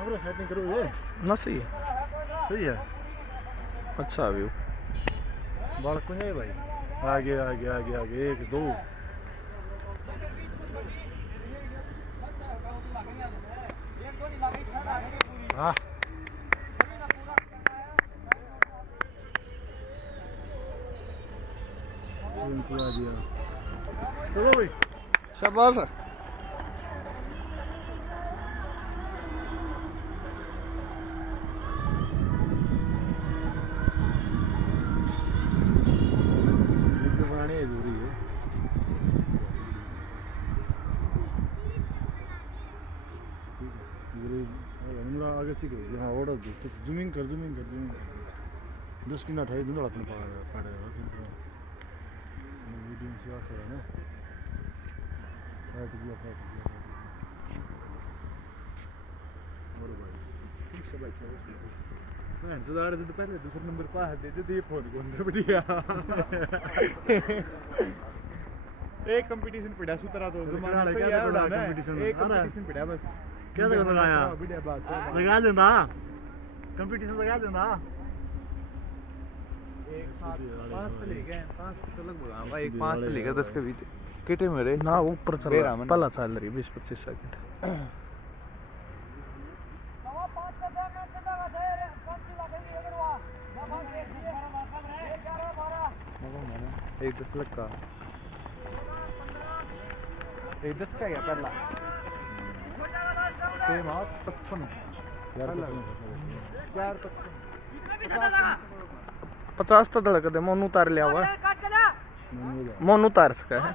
camera setting करो ये ना सही है अच्छा व्यू बालक को नहीं भाई आगे आगे आगे आगे 1 2 हाँ चलो भाई शाबाश आगे सीख रही हाँ ऑर्डर दो तो जूमिंग कर 10 की ना ढाई दूंगा अपने पड़ेगा वीडियो से आखिर है ना फाइट गया और भाई ठीक से भाई मैं जो आ रहे थे पहले दूसरे नंबर पर आ देते थे फोन को अंदर बढ़िया एक कंपटीशन पड़ा सुतरा तो जमाना से यार कंपटीशन एक कंपटीशन पड़ा बस क्या लगाया बढ़िया बात लगा देना कंपटीशन लगा देना एक साथ 5 तो ले गए 5 तो लगभग हां भाई 5 तो लेकर 10 के बीच किटे मेरे ना ऊपर चल रहा पहला चल रही 20-25 सेकंड सवा 5 का मैच चलेगा रे 5 लगेगी अगर हुआ एक 10 लग का एक 10 का या पहला टीम आउट 50 तो धड़क दे मोनू उतार लिया हुआ मोनू उतार सका है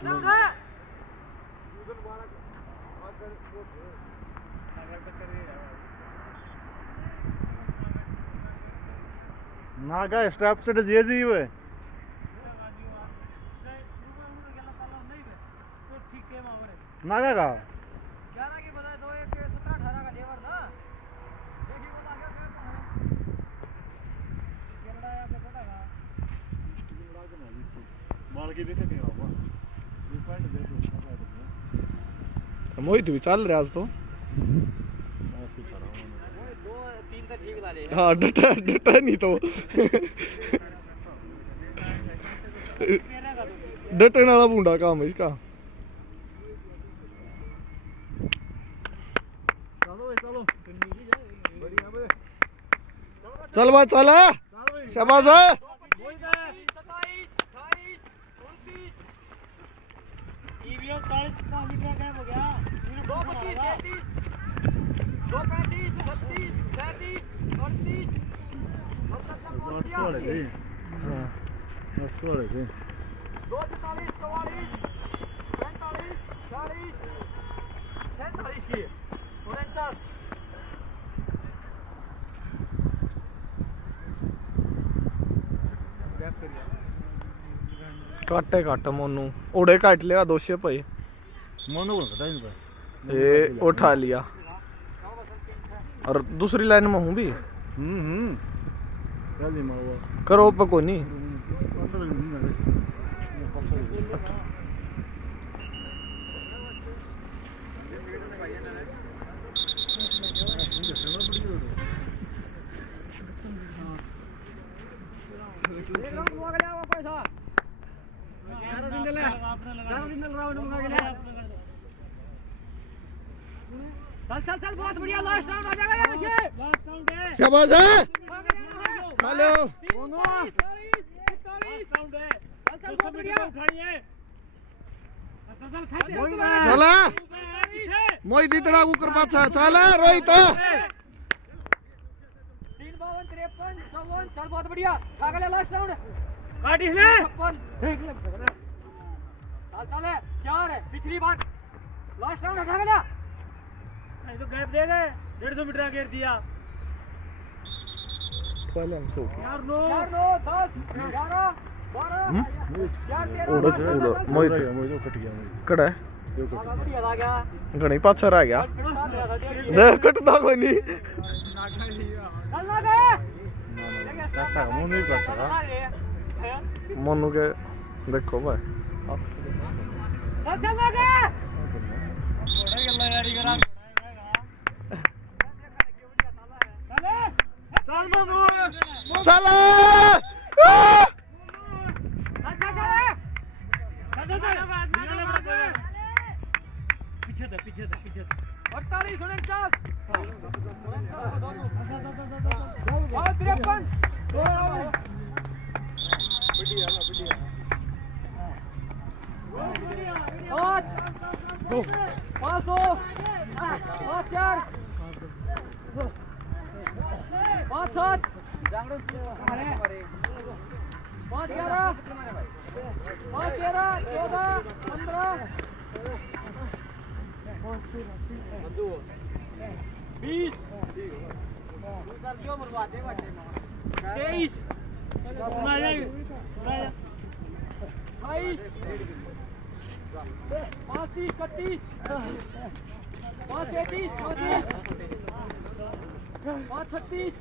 नागा स्ट्रैप से जे जी हुए नागा का 11 की बजाय 2 1 17 18 का लेवर ना देखी बोला क्या केरला या पे पड़ा का मार के देखे नहीं होगा ये पॉइंट देखो मोहित भी चल रहा आज तो ऐसे कर रहा हूं 2 3 तो ठीक वाले हाँ डटा नहीं तो डटने वाला बूंदा काम है इसका चल भाई चल शाबाश है 27 28 29 ईवीएम 40 का मीटर का हो गया 225 33 235 36 37 38 हां छोड़े थे 244 44 45 40 47 की 49 काटे काट मोनू उड़े काट लिया दोषे भाई मोनू को पता नहीं ये उठा लिया और दूसरी लाइन में हूँ भी क्या दी मावा करो पे कोई नहीं अच्छा लग रहा है चल बहुत बढ़िया लास्ट राउंड आ जाएगा यार ये लास्ट राउंड है शाबाश है हेलो दोनों 40 राउंड है चल बहुत बढ़िया उठाइए चला मोहित इतना ऊपर पाछा चला रोहित 3 52 53 54 चल बहुत बढ़िया ठाक ले लास्ट राउंड काट इसने 56 देख ले चल 4 है पिछली बार लास्ट राउंड उठा ले नहीं तो गैप दे गए 150 मीटर आगे दिया पहले हम सो 4 9 10 11 12 उड़ मोहित कट गया कड़ा बढ़िया आ गया घणी पाछा रह गया देख कटदा कोई नहीं चल ना गए काटा मुंह नहीं काटा मोनू के देखो भाई चल ना गए थोड़ा गल्ला यारी करा चले पीछे 48 49 और 53 पाँच 5 2 5 4 5 7 5 11 5 13 14 15 20 क्यों मरवाते 23 28 5 30 31 5 33 34 5 36